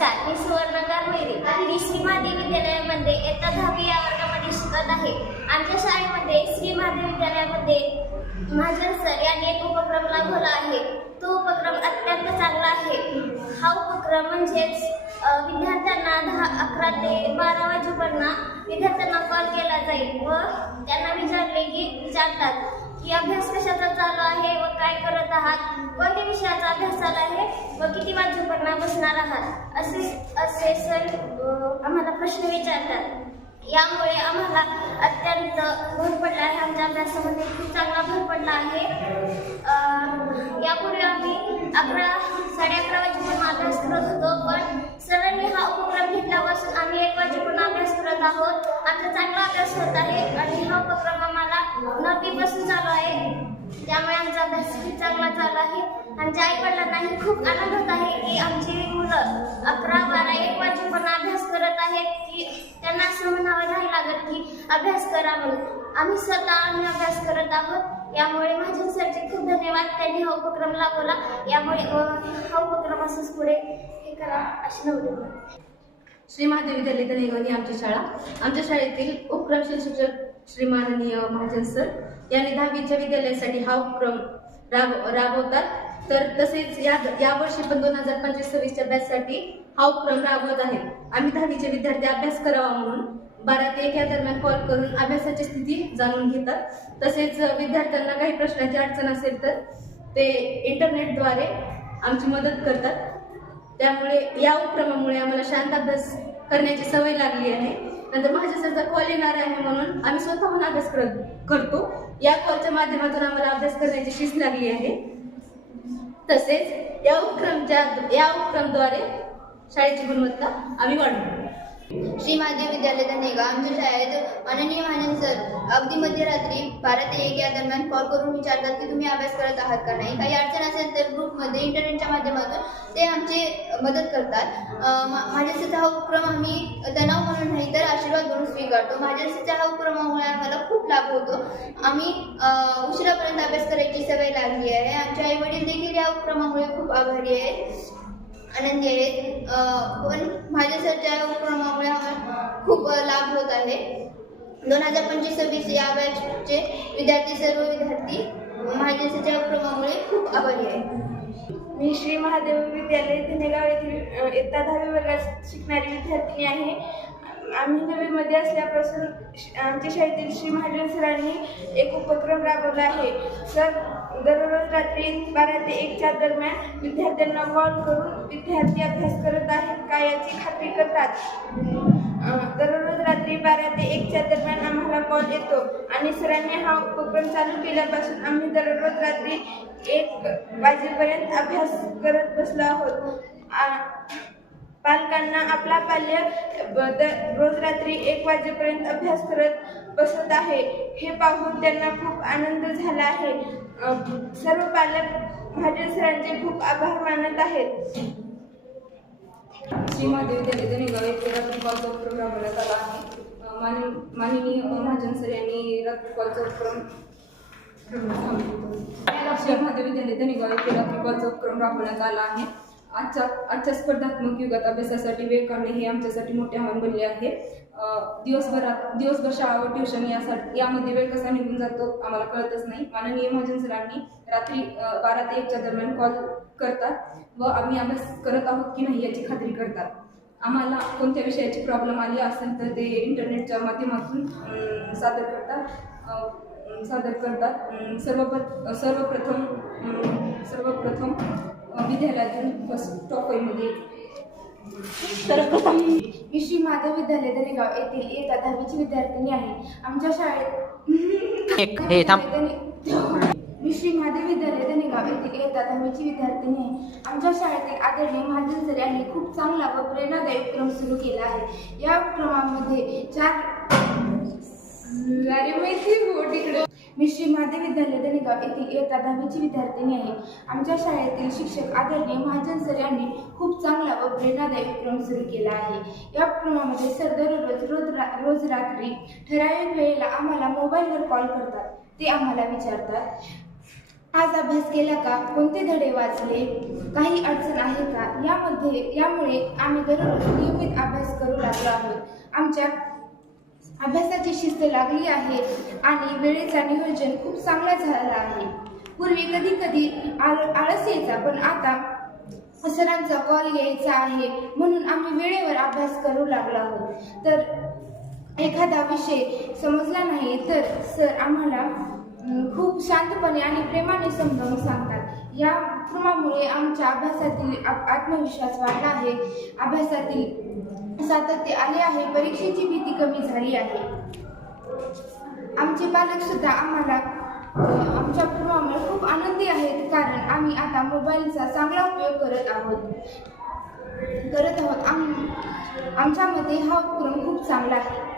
नमस्कार, मी सुवर्ण कारमेरे. मी श्री महादेव विद्यालयामध्ये इयत्ता 10वी या वर्गामध्ये शिकत आहे. आमच्या शाळेमध्ये श्री महादेव विद्यालयामध्ये महाजन सर यांनी एक उपक्रम राबवला आहे. तो उपक्रम अत्यंत चांगला आहे. हा उपक्रम म्हणजेच विद्यार्थ्यांना 11 ते 12 वाजेपर्यंत विद्यार्थ्यांना कॉल केला जाईल व त्यांना विचारतात की अभ्यास कशाचा चालू आहे व काय करत आहात, कोणत्या विषयाचा अभ्यास चालू आहे व किती वाजेपर्यंत बसणार आहात असे सर आम्हाला प्रश्न विचारतात. यामुळे आम्हाला अत्यंत भर पडला आहे. आमच्या अभ्यासामध्ये खूप चांगला भर पडला आहे. यापूर्वी आम्ही 11-11:30 वाजेपर्यंत अभ्यास करत होतो, पण सरांनी हा उपक्रम घेतल्यापासून आम्ही 1 वाजेपर्यंत अभ्यास करत आहोत. आमचा चांगला अभ्यास होत आहे आणि हा उपक्रम आम्हाला 9वी पासून चालू आहे. त्यामुळे आमचा अभ्यास खूप चांगला चालू आहे. आमच्या आईवडिलांनाही खूप आनंद होत आहे की आमची मुलं 11-12-1 वाजेपर्यंत अभ्यास करत आहेत, की त्यांना असं म्हणावं नाही लागत की अभ्यास करा म्हणून. आम्ही स्वतः अभ्यास करत आहोत. यामुळे महाजन सरचे खूप धन्यवाद. त्यांनी हा उपक्रम राबवला. यामुळे हा उपक्रम असंच पुढे हे करा अशी निवडून. श्री महादेव विद्यालय धनेगाव ही आमची शाळा. आमच्या शाळेतील उपक्रमशील शिक्षक श्री माननीय महाजन सर यांनी 10वीच्या विद्यालयासाठी हा उपक्रम राबवतात. तर तसेच या वर्षी पण 2025-26च्या बॅचसाठी हा उपक्रम राबवत आहेत. आम्ही 10वीचे विद्यार्थी अभ्यास करावा म्हणून 12 ते 1 या दरम्यान कॉल करून अभ्यासाची स्थिती जाणून घेतात. तसेच विद्यार्थ्यांना काही प्रश्नाची अडचण असेल तर ते इंटरनेटद्वारे आमची मदत करतात. त्यामुळे या उपक्रमामुळे आम्हाला शांत अभ्यास करण्याची सवय लागली आहे. नंतर महाजन सरचा कॉल येणार आहे म्हणून आम्ही स्वतःहून अभ्यास करतो. या कॉलच्या माध्यमातून आम्हाला अभ्यास करण्याची शिस्त लागली आहे. तसेच या उपक्रमद्वारे शाळेची गुणवत्ता आम्ही वाढवतो. श्री महादेव विद्यालय धनेगाव आमच्या शाळेत माननीय महाजन सर अगदी मध्यरात्री 12 ते 1 या दरम्यान कॉल करून विचारतात की तुम्ही अभ्यास करत आहात का नाही. काही अडचण असेल तर ग्रुपमध्ये इंटरनेटच्या माध्यमातून ते आमची मदत करतात. महाजन सरचा हा उपक्रम आम्ही तणाव म्हणून नाही तर आशीर्वाद म्हणून स्वीकारतो. महाजन सरच्या हा उपक्रमामुळे आम्हाला खूप लाभ होतो. आम्ही उशिरापर्यंत अभ्यास करायची सवय लागली आहे. आमचे आई वडील देखील या उपक्रमामुळे खूप आभारी आहेत, आनंदी आहेत. पण माझ्या सरच्या उपक्रमामुळे आम्हाला खूप लाभ होत आहे. 2025-26 या बॅचचे सर्व विद्यार्थी माझ्या सरच्या उपक्रमामुळे खूप आभारी आहेत. मी श्री महादेव विद्यालय धनेगाव येथील इयत्ता 10वी वर्गात शिकणारी विद्यार्थिनी आहे. आम्ही 9वीमध्ये असल्यापासून आमच्या शाळेतील श्री महाजन सरांनी एक उपक्रम राबवला आहे. सर दररोज रात्री 12 ते 1च्या दरम्यान विद्यार्थ्यांना कॉल करून विद्यार्थी अभ्यास करत आहेत का याची खात्री करतात. दररोज रात्री 12 ते 1च्या दरम्यान आम्हाला कॉल येतो आणि सरांनी हा उपक्रम चालू केल्यापासून आम्ही दररोज रात्री 1 वाजेपर्यंत अभ्यास करत बसलो आहोत. पालकांना आपला पाल्य रोज रात्री 1 वाजेपर्यंत अभ्यास करत बसत आहे हे पाहून त्यांना खूप आनंद झाला आहे. सर्व पालक महाजन सरांचे खूप आभार मानत आहेत. श्री महादेव विद्यालय धनेगाव येथे रात्री कॉलचा उपक्रम राबवण्यात आला आहे. माननीय महाजन सर यांनी रात्री कॉलचा उपक्रम श्री महादेव विद्यालय धनेगाव येथे रात्री कॉलचा उपक्रम राबवण्यात आला आहे. आजच्या स्पर्धात्मक युगात अभ्यासासाठी वेळ काढणे हे आमच्यासाठी मोठे आव्हान बनले आहे. दिवसभर शाळा व ट्युशन यामध्ये वेळ कसा निघून जातो आम्हाला कळतच नाही. माननीय महाजन सरांनी रात्री 12 ते 1च्या दरम्यान कॉल करतात व आम्ही अभ्यास करत आहोत की नाही याची खात्री करतात. आम्हाला कोणत्या विषयाची प्रॉब्लेम आली असेल तर ते इंटरनेटच्या माध्यमातून सादर करतात. सर्वप्रथम विद्यालयातून फर्स्ट टॉप 5 मध्ये सर्वप्रथम मी श्री महादेव विद्यालय धनेगाव येथील इयत्ता 10वीची विद्यार्थिनी आहे. आमच्या शाळेत मी श्री महादेव विद्यालय धनेगाव येथील इयत्ता 10वीची विद्यार्थिनी आहे. आमच्या शाळेतील आदरणीय महाजन सर यांनी खूप चांगला व प्रेरणादायी उपक्रम सुरू केला आहे. या उपक्रमामध्ये मी श्री महादेव विद्यालय धनेगाव येथील इयत्ता 10वीची विद्यार्थिनी आहे. आमच्या शाळेतील शिक्षक आदरणीय महाजन सर यांनी खूप चांगला व प्रेरणादायी उपक्रम सुरू केला आहे. या उपक्रमामध्ये सर रोज रात्री ठराविक वेळेला आम्हाला मोबाईलवर कॉल करतात. ते आम्हाला विचारतात आज अभ्यास केला का, कोणते धडे वाचले, काही अडचण आहे का. यामध्ये यामुळे आम्ही दररोज नियमित अभ्यास करू लागलो आहोत. आमच्या अभ्यासाची शिस्त लागली आहे आणि वेळेचा नियोजन खूप चांगला झाला आहे. पूर्वी कधी कधी आळस यायचा, पण आता सरांचा कॉल यायचा आहे म्हणून आम्ही वेळेवर अभ्यास करू लागलो आहोत. तर एखादा विषय समजला नाही तर सर आम्हाला खूप शांतपणे आणि प्रेमाने समजावून सांगतात. या क्रमामुळे आमच्या अभ्यासातील आत्मविश्वास वाढला आहे, अभ्यासातील सातत्य आले आहे, परीक्षेची भीती कमी झाली आहे. आमचे पालक सुद्धा आमच्या क्रमामुळे खूप आनंदी आहेत, कारण आम्ही आता मोबाईलचा चांगला उपयोग करत आहोत. आमच्यामध्ये हा उपक्रम खूप चांगला आहे.